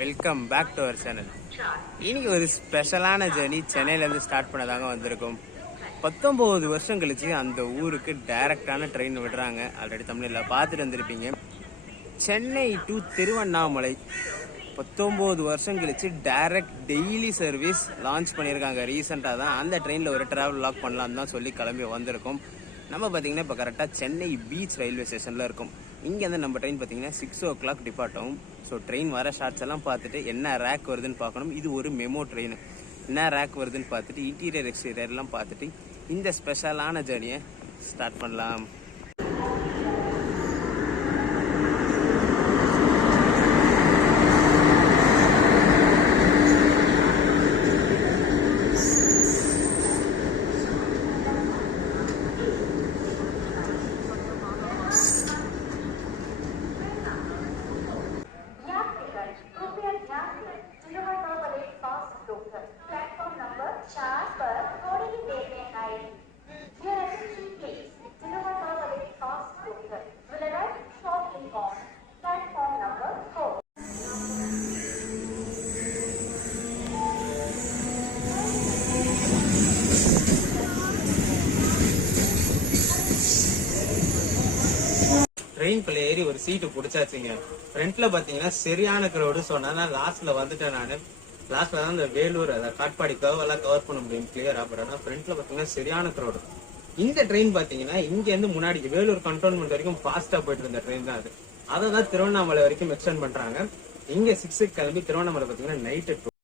Welcome back to our channel. இன்னைக்கு ஒரு ஸ்பெஷலான ஜேர்னி சென்னையிலேருந்து ஸ்டார்ட் பண்ணதாங்க வந்திருக்கும். 19 வருஷம் கழிச்சு அந்த ஊருக்கு டைரக்டான ட்ரெயின் விடுறாங்க. ஆல்ரெடி தமிழில் பார்த்துட்டு வந்திருப்பீங்க. சென்னை டு திருவண்ணாமலை 19 வருஷம் கழிச்சு டைரக்ட் டெய்லி சர்வீஸ் லான்ச் பண்ணியிருக்காங்க. ரீசெண்டாக தான் அந்த ட்ரெயினில் ஒரு ட்ராவல் லாக் பண்ணலான்னு தான் சொல்லி கிளம்பி வந்திருக்கோம். நம்ம பார்த்தீங்கன்னா இப்போ கரெக்டாக சென்னை பீச் ரயில்வே ஸ்டேஷனில் இருக்கும். இங்கேருந்து நம்ம ட்ரெயின் பார்த்தீங்கன்னா 6 o'clock டிபார்ட் ஆகும். ஸோ ட்ரெயின் வர ஷார்ட்ஸ் எல்லாம் பார்த்துட்டு என்ன ரேக் வருதுன்னு பார்க்கணும். இது ஒரு மெமோ ட்ரெயின். என்ன ரேக் வருதுன்னு பார்த்துட்டு இன்டீரியர் எக்ஸ்டீரியர்லாம் பார்த்துட்டு இந்த ஸ்பெஷலான ஜேர்னியை ஸ்டார்ட் பண்ணலாம். ட்ரெயின்குள்ள ஏறி ஒரு சீட்டு பிடிச்சாச்சுங்க. ஃப்ரண்ட்ல பாத்தீங்கன்னா சரியான கிரௌடு. ஸோ நான் லாஸ்ட்ல வந்துட்டேன். நான் லாஸ்ட்ல தான் இந்த வேலூர் அதை காட்பாடி எல்லாம் கவர் பண்ண முடியும் கிளியரா. பட் ஆனால் ஃப்ரண்ட்ல பாத்தீங்கன்னா சரியான கிரௌடு. இந்த ட்ரெயின் பாத்தீங்கன்னா இங்க இருந்து முன்னாடி வேலூர் கண்டோன்மெண்ட் வரைக்கும் ஃபாஸ்டா போயிட்டு இருந்த ட்ரெயின் தான் அது. அதை தான் திருவண்ணாமலை வரைக்கும் எக்ஸ்டெண்ட் பண்றாங்க. இங்க 6 கிளம்பி திருவண்ணாமலை பாத்தீங்கன்னா நைட்டு 2.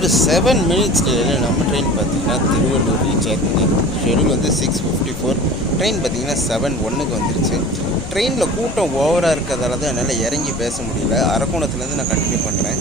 ஒரு 7 மினிட்ஸ் நம்ம ட்ரெயின் பார்த்திங்கன்னா திருவள்ளூர் ரீச் ஆகிருக்குங்க. ஷெடியூல் வந்து 6:54. ட்ரெயின் பார்த்திங்கன்னா 7:01 வந்துருச்சு. ட்ரெயினில் கூட்டம் ஓவராக இருக்கிறதால தான் என்னால் இறங்கி பேச முடியல. அரக்கோணத்துலேருந்து நான் கண்டினியூ பண்ணுறேன்.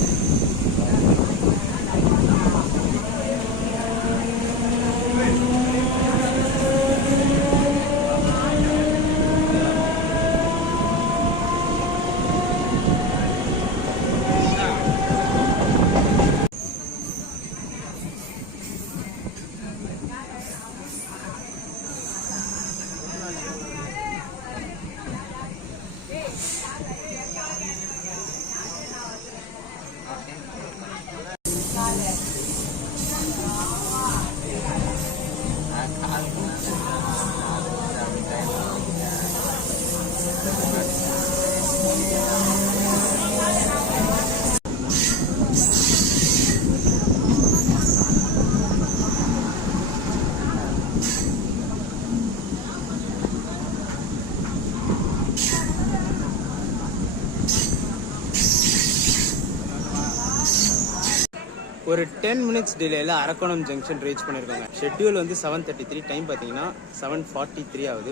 ஒரு 10 மினிட்ஸ் டிலேயில் அரக்கோணம் ஜங்ஷன் ரீச் பண்ணியிருக்காங்க. ஷெட்யூல் வந்து 7:33, டைம் பார்த்தீங்கன்னா 7:43 ஆகுது.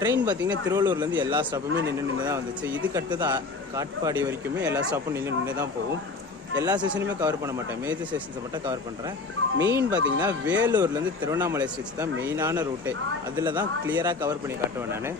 ட்ரெயின் பார்த்தீங்கன்னா திருவள்ளூர்லேருந்து எல்லா ஸ்டாப்புமே நின்று தான் வந்துச்சு. இதுக்கு அடுத்தது காட்பாடி வரைக்குமே எல்லா ஸ்டாப்பும் நின்று தான் போகும். எல்லா ஸ்டேஷனுமே கவர் பண்ண மாட்டேன், மேஜர் ஸ்டேஷன்ஸை மட்டும் கவர் பண்ணுறேன். மெயின் பார்த்தீங்கன்னா வேலூர்லேருந்து திருவண்ணாமலை ஸ்டேஷன் தான் மெயினான ரூட்டே. அதில் தான் கிளியராக கவர் பண்ணி காட்டுவேன் நான்.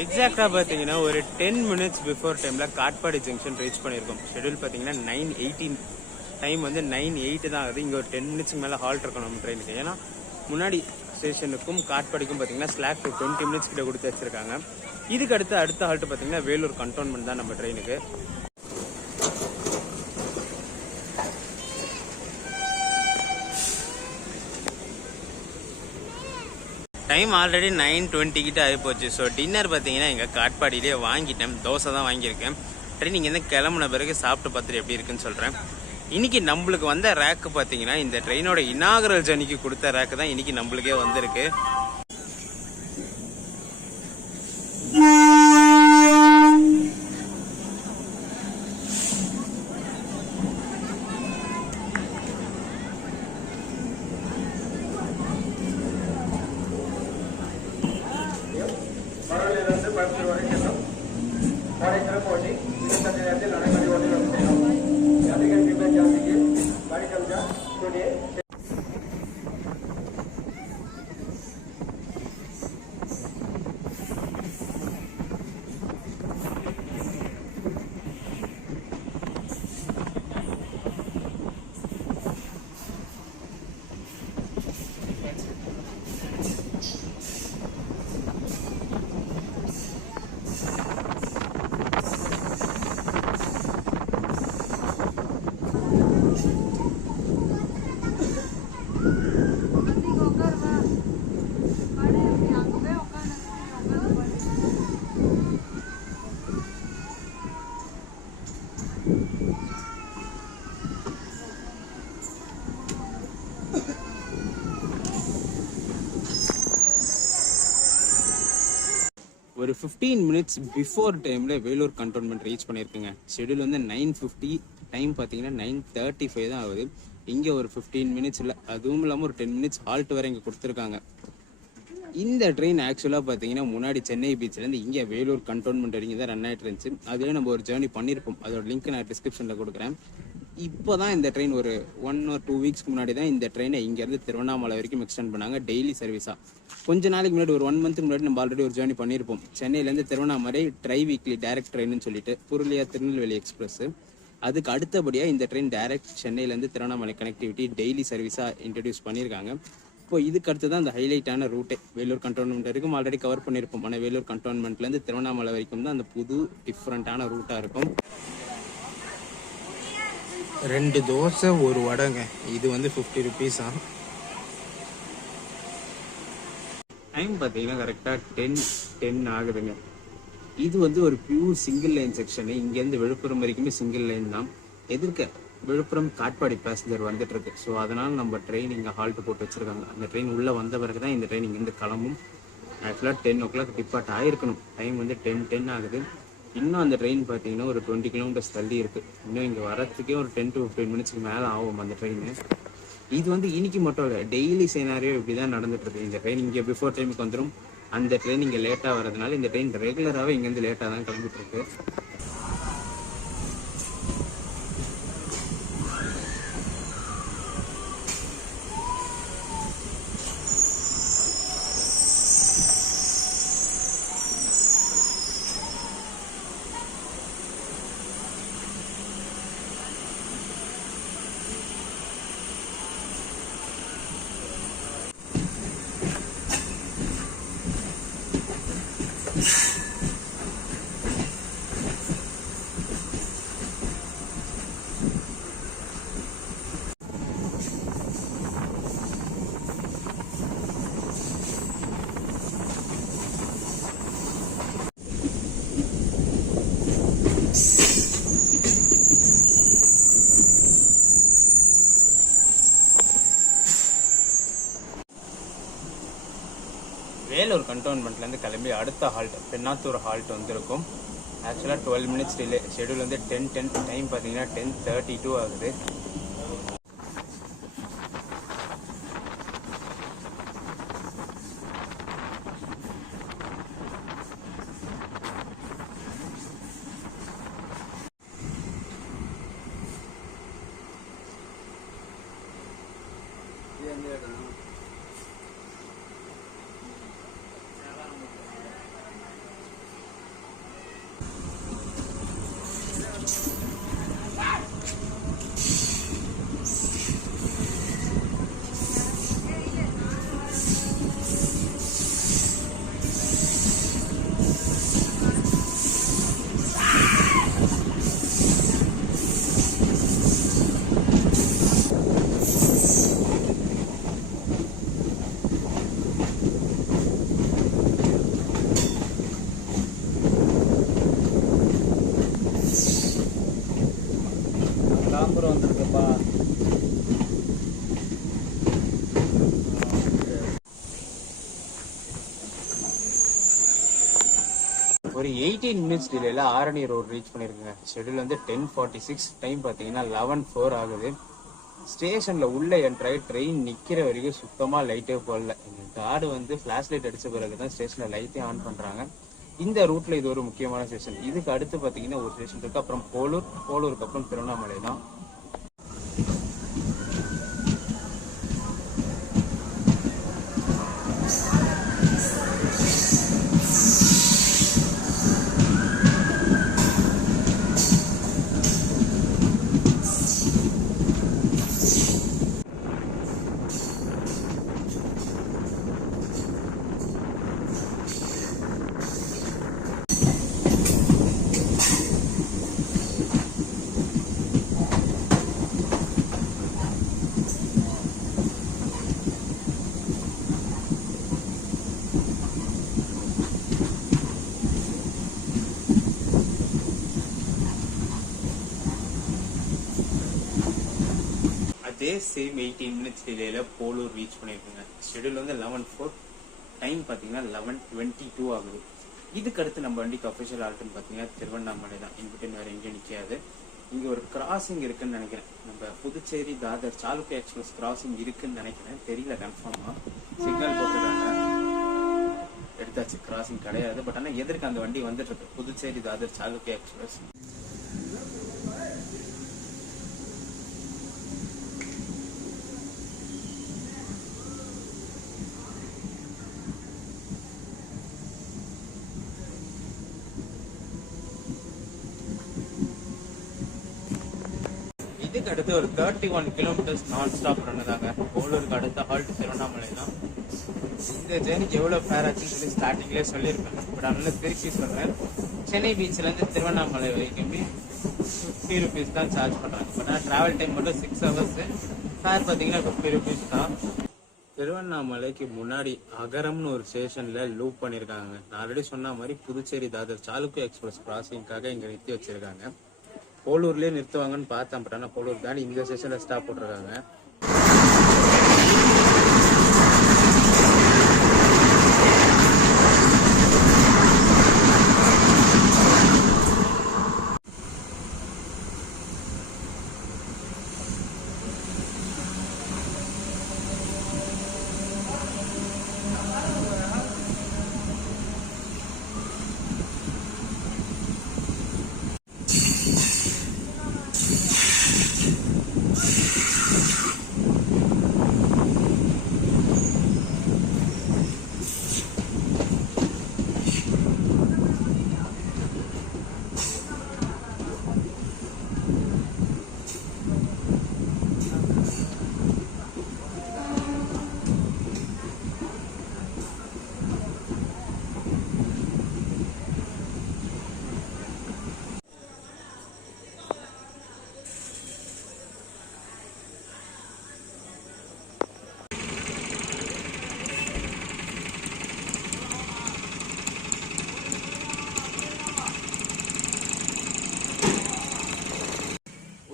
எக்ஸாக்டாக பார்த்தீங்கன்னா ஒரு 10 மினிட்ஸ் பிஃபோர் டைமில் காட்பாடி ஜங்ஷன் ரீச் பண்ணியிருக்கோம். ஷெடியூல் பார்த்தீங்கன்னா 9:18, டைம் வந்து 9:08 தான் ஆகுது. இங்கே ஒரு 10 மினிட்ஸ்க்கு மேலே ஹால்ட் இருக்கணும் நம்ம ட்ரெயினுக்கு. ஏன்னா முன்னாடி ஸ்டேஷனுக்கும் காட்பாடிக்கும் பார்த்தீங்கன்னா ஸ்லாக் 20 மினிட்ஸ் கிட்ட கொடுத்து வச்சிருக்காங்க. இதுக்கு அடுத்த ஹால்ட்டு பார்த்தீங்கன்னா வேலூர் கண்டோன்மெண்ட் தான் நம்ம ட்ரெயினுக்கு. டைம் ஆல்ரெடி 9:20 கிட்ட ஆகிப்போச்சு. ஸோ டின்னர் பார்த்தீங்கன்னா எங்கள் காட்பாடியிலே வாங்கிட்டேன். தோசை தான் வாங்கியிருக்கேன். ட்ரெயின் இங்கேருந்து கிளம்புன பிறகு சாப்பிட்டு பார்த்துட்டு எப்படி இருக்குன்னு சொல்கிறேன். இன்றைக்கி நம்மளுக்கு வந்த ரேக்கு பார்த்தீங்கன்னா இந்த ட்ரெயினோட இனாகரல் ஜர்னிக்கு கொடுத்த ரேக்கு தான் இன்றைக்கி நம்மளுக்கே வந்திருக்கு. ஒரு 15 மினிட்ஸ் பிஃபோர் டைமில் வேலூர் கண்டோன்மெண்ட் ரீச் பண்ணியிருக்குங்க. ஷெடியூல் வந்து 9:50, டைம் பார்த்தீங்கன்னா 9:35 தான் ஆகுது. இங்கே ஒரு 15 மினிட்ஸ் இல்லை, அதுவும் இல்லாமல் ஒரு 10 மினிட்ஸ் ஹால்ட் வரை இங்கே கொடுத்துருக்காங்க. இந்த ட்ரெயின் ஆக்சுவலாக பார்த்தீங்கன்னா முன்னாடி சென்னை பீச்லேருந்து இங்கே வேலூர் கண்டோன்மெண்ட் வரைக்கும் தான் ரன் ஆகிட்டு இருந்துச்சு. அதில் நம்ம ஒரு ஜேர்னி பண்ணியிருப்போம், அதோட லிங்க் நான் டிஸ்கிரிப்ஷனில் கொடுக்குறேன். இப்போ தான் இந்த ட்ரெயின் ஒரு 1 or 2 வீக்ஸ்க்கு முன்னாடி தான் இந்த ட்ரெயினை இங்கேருந்து திருவண்ணாமலை வரைக்கும் எக்ஸ்டெண்ட் பண்ணாங்க டெய்லி சர்வீஸாக. கொஞ்ச நாளைக்கு முன்னாடி ஒரு 1 மந்த்துக்கு முன்னாடி நம்ம ஆல்ரெடி ஒரு ஜேர்னி பண்ணியிருப்போம். சென்னையிலேருந்து திருவண்ணாமலை ட்ரை வீக்லி டேரக்ட் ட்ரெயின்னு சொல்லிட்டு புருளியா திருநெல்வேலி எக்ஸ்பிரஸ். அதுக்கு அடுத்தபடியாக இந்த ட்ரெயின் டேரக்ட் சென்னையிலேருந்து திருவண்ணாமலை கனெக்டிவிட்டி டெய்லி சர்வீஸாக இன்ட்ரடியூஸ் பண்ணியிருக்காங்க. இப்போ இதுக்கு அடுத்து தான் அந்த ஹைலைட்டான ரூட்டே வேலூர் கண்டோன்மெண்ட் வரைக்கும் ஆல்ரெடி கவர் பண்ணியிருப்போம். ஆனால் வேலூர் கண்டோன்மெண்ட்லேருந்து திருவண்ணாமலை வரைக்கும் தான் அந்த புது டிஃப்ரெண்ட்டான ரூட்டாக இருக்கும். 2 தோசை 1 வடைங்க. இது வந்து 50 ருபீஸா. டைம் பார்த்தீங்கன்னா கரெக்டாக 10:10 ஆகுதுங்க. இது வந்து ஒரு பியூர் சிங்கிள் லைன் செக்ஷனு. இங்கேருந்து விழுப்புரம் வரைக்குமே சிங்கிள் லைன் தான். எதிர்க்க விழுப்புரம் காட்பாடி பேசஞ்சர் வந்துட்டு இருக்கு. ஸோ அதனால் நம்ம ட்ரெயின் இங்கே ஹால்ட் போட்டு வச்சுருக்காங்க. அந்த ட்ரெயின் உள்ளே வந்த பிறகு தான் இந்த ட்ரெயின் இங்கேருந்து கிளம்பும். ஆக்சுவலாக 10 o'clock டிபார்ட் ஆகிருக்கணும். டைம் வந்து 10:10 ஆகுது. இன்னும் அந்த ட்ரெயின் பார்த்தீங்கன்னா ஒரு 20 கிலோமீட்டர்ஸ் தள்ளி இருக்குது. இன்னும் இங்கே வரத்துக்கே ஒரு 10 to 15 மினிட்ஸ்க்கு மேலே ஆகும் அந்த ட்ரெயின். இது வந்து இன்னைக்கு மட்டும் இல்லை, டெய்லி சீனாரியோ இப்படி தான் நடந்துட்டு இருக்கு. இந்த ட்ரெயின் இங்கே பிஃபோர் டைமுக்கு வந்துடும், அந்த ட்ரெயின் இங்கே லேட்டாக வரதுனால இந்த ட்ரெயின் ரெகுலராகவே இங்கேருந்து லேட்டாக தான் கிளம்பிட்டு இருக்கு. வேலூர் கண்டோன்மெண்ட்லேருந்து கிளம்பி அடுத்த ஹால்ட் பெண்ணாத்தூர் ஹால்ட் வந்திருக்கும். ஆக்சுவலாக 12 மினிட்ஸ் டிலே. ஷெடியூல் வந்து 10:10, டைம் பார்த்தீங்கன்னா 10:32 ஆகுது. தாம்பரம் வந்திருக்குப்பா. ஒரு 18 மினிட்ஸ் டிலேல ஆரணி ரோடு ரீச் பண்ணியிருக்குங்க. ஷெடியூல் வந்து 10:46, டைம் பார்த்தீங்கன்னா 11:04 ஆகுது. ஸ்டேஷனில் உள்ள என்ட்ராகி ட்ரெயின் நிற்கிற வரைக்கும் சுத்தமாக லைட்டே போடல. எங்கள் கார்டு வந்து ஃப்ளாஷ் லைட் அடித்த பிறகு தான் ஸ்டேஷனில் லைட்டே ஆன் பண்ணுறாங்க. இந்த ரூட்டில் இது ஒரு முக்கியமான ஸ்டேஷன். இதுக்கு அடுத்து பார்த்தீங்கன்னா ஒரு ஸ்டேஷன் இருக்குது, அப்புறம் போலூருக்கு அப்புறம் திருவண்ணாமலை தான். அதே சேம் 18 மினிட்ஸ் டிலேல போலூர் ரீச் பண்ணியிருக்குங்க. ஷெடியூல் வந்து 11:04, டைம் பார்த்தீங்கன்னா 11:22 ஆகுது. இதுக்கு அடுத்து நம்ம வண்டிக்கு அஃபிஷியல் ஆல்ட்டுன்னு பார்த்தீங்கன்னா திருவண்ணாமலை தான். இன்பிட்டின் வேறு எங்கேயும் நிற்காது. இங்கே ஒரு கிராசிங் இருக்குன்னு நினைக்கிறேன். நம்ம புதுச்சேரி தாதர் சாளுக்கிய எக்ஸ்பிரஸ் கிராசிங் இருக்குன்னு நினைக்கிறேன், தெரியல கன்ஃபார்மாக. சிக்னல் போட்டுருக்காங்க, எடுத்தாச்சு. கிராசிங் கிடையாது, பட் ஆனால் எதற்கு அந்த வண்டி வந்துட்டு இருக்கு, புதுச்சேரி தாதர் சாளுக்கிய எக்ஸ்பிரஸ். இதுக்கு அடுத்து ஒரு 31 கிலோமீட்டர்ஸ் நான் ஸ்டாப் பண்ணதாங்க. போலூருக்கு அடுத்த ஹால்ட் திருவண்ணாமலை தான். இந்த ஜேர்னிக்கு எவ்வளோ ஃபேர் ஆச்சுன்னு சொல்லி ஸ்டார்டிங்லேயே சொல்லியிருப்பேன், பட் அதனால திருப்பி சொல்கிறேன். சென்னை பீச்சிலேருந்து திருவண்ணாமலை வரைக்குமே 50 rupees தான் சார்ஜ் பண்ணுறாங்க. பட் ஆனால் ட்ராவல் டைம் மட்டும் 6 hours. ஃபேர் பார்த்தீங்கன்னா 50 rupees தான். திருவண்ணாமலைக்கு முன்னாடி அகரம்னு ஒரு ஸ்டேஷனில் லூப் பண்ணியிருக்காங்க. நான் ஆல்ரெடி சொன்ன மாதிரி புதுச்சேரி தாதர் சாளுக்கிய எக்ஸ்பிரஸ் கிராசிங்காக இங்கே நிறுத்தி வச்சிருக்காங்க. போலூர்லேயே நிறுத்துவாங்கன்னு பார்த்தேன், பட் ஆனால் போலூர் தாண்டி இந்த ஸ்டேஷனில் ஸ்டாப் போட்டிருக்காங்க.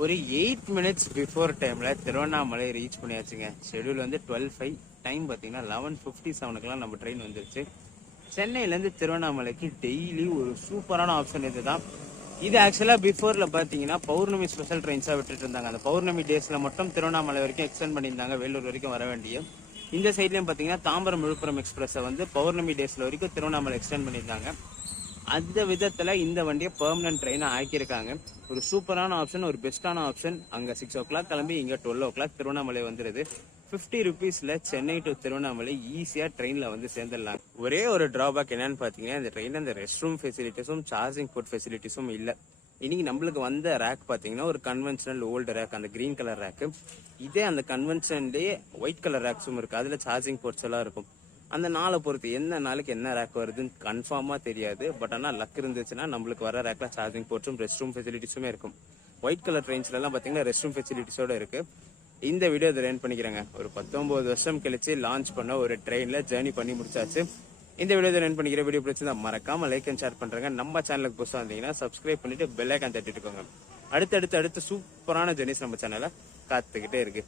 ஒரு 8 minutes பிஃபோர் டைமில் திருவண்ணாமலை ரீச் பண்ணியாச்சுங்க. ஷெடியூல் வந்து 12:05, டைம் பார்த்தீங்கன்னா 11:57 நம்ம ட்ரெயின் வந்துருச்சு. சென்னையிலேருந்து திருவண்ணாமலைக்கு டெய்லி ஒரு சூப்பரான ஆப்ஷன் இது தான். இது ஆக்சுவலாக பிஃபோரில் பார்த்தீங்கன்னா பௌர்ணமி ஸ்பெஷல் ட்ரெயின்ஸாக விட்டுட்டு இருந்தாங்க. அந்த பௌர்ணமி டேஸில் மட்டும் திருவண்ணாமலை வரைக்கும் எக்ஸ்டெண்ட் பண்ணியிருந்தாங்க, வேலூர் வரைக்கும் வர வேண்டிய. இந்த சைட்லேயும் பார்த்தீங்கன்னா தாம்பரம் விழுப்புரம் எக்ஸ்பிரஸை வந்து பௌர்ணமி டேஸில் வரைக்கும் திருவண்ணாமலை எக்ஸ்டெண்ட் பண்ணியிருந்தாங்க. அந்த விதத்தில் இந்த வண்டியை பெர்மனன்ட் ட்ரெயினாக ஆக்கியிருக்காங்க. ஒரு சூப்பரான ஆப்ஷன், ஒரு பெஸ்ட்டான ஆப்ஷன். அங்கே 6 o'clock கிளம்பி இங்கே 12 o'clock திருவண்ணாமலை வந்துடுது. 50 rupeesல சென்னை டு திருவண்ணாமலை ஈஸியாக ட்ரெயினில் வந்து சேர்ந்துடலாம். ஒரே ஒரு ட்ராபேக் என்னன்னு பார்த்தீங்கன்னா, இந்த ட்ரெயினில் இந்த ரெஸ்ட் ரூம் ஃபெசிலிட்டிஸும் சார்ஜிங் போர்ட் ஃபெசிலிட்டிஸும் இல்லை. இன்னைக்கு நம்மளுக்கு வந்த ரேக் பார்த்தீங்கன்னா ஒரு கன்வென்ஷனல் ஓல்டு ரேக், அந்த கிரீன் கலர் ரேக்கு. இதே அந்த கன்வென்ஷன்லேயே ஒயிட் கலர் ரேக்ஸும் இருக்குது, அதில் சார்ஜிங் போர்ட்ஸ் எல்லாம் இருக்கும். அந்த நாளை பொறுத்து எந்த நாளுக்கு என்ன ரேக் வருதுன்னு கன்ஃபார்மாக தெரியாது. பட் ஆனால் லக் இருந்துச்சுன்னா நம்மளுக்கு வர ரேக்கில் சார்ஜிங் போர்ட்ஸும் ரெஸ்ட் ரூம் ஃபெசிலிட்டிஸுமே இருக்கும். ஒயிட் கலர் ட்ரெயின்ஸ்லாம் பார்த்தீங்கன்னா ரெஸ்ட் ரூம் ஃபெசிலிட்டிஸோட இருக்குது. இந்த வீடியோ இதை ரன் பண்ணிக்கிறேங்க. ஒரு 19 வருஷம் கழிச்சு லான்ச் பண்ண ஒரு ட்ரெயினில் ஜேர்னி பண்ணி முடிச்சாச்சு. இந்த வீடியோ இதை ரன் பண்ணிக்கிற வீடியோ பிடிச்சிருந்தா மறக்காம லைக் அண்ட் ஷேர் பண்ணுறேங்க. நம்ம சேனலுக்கு புதுசாக வந்தீங்கன்னா சப்ஸ்கிரைப் பண்ணிட்டு பெல் ஐக்கான் தட்டிட்டு இருக்கோங்க. அடுத்து சூப்பரான ஜெர்னிஸ் நம்ம சேனலில் காத்துக்கிட்டே இருக்கு.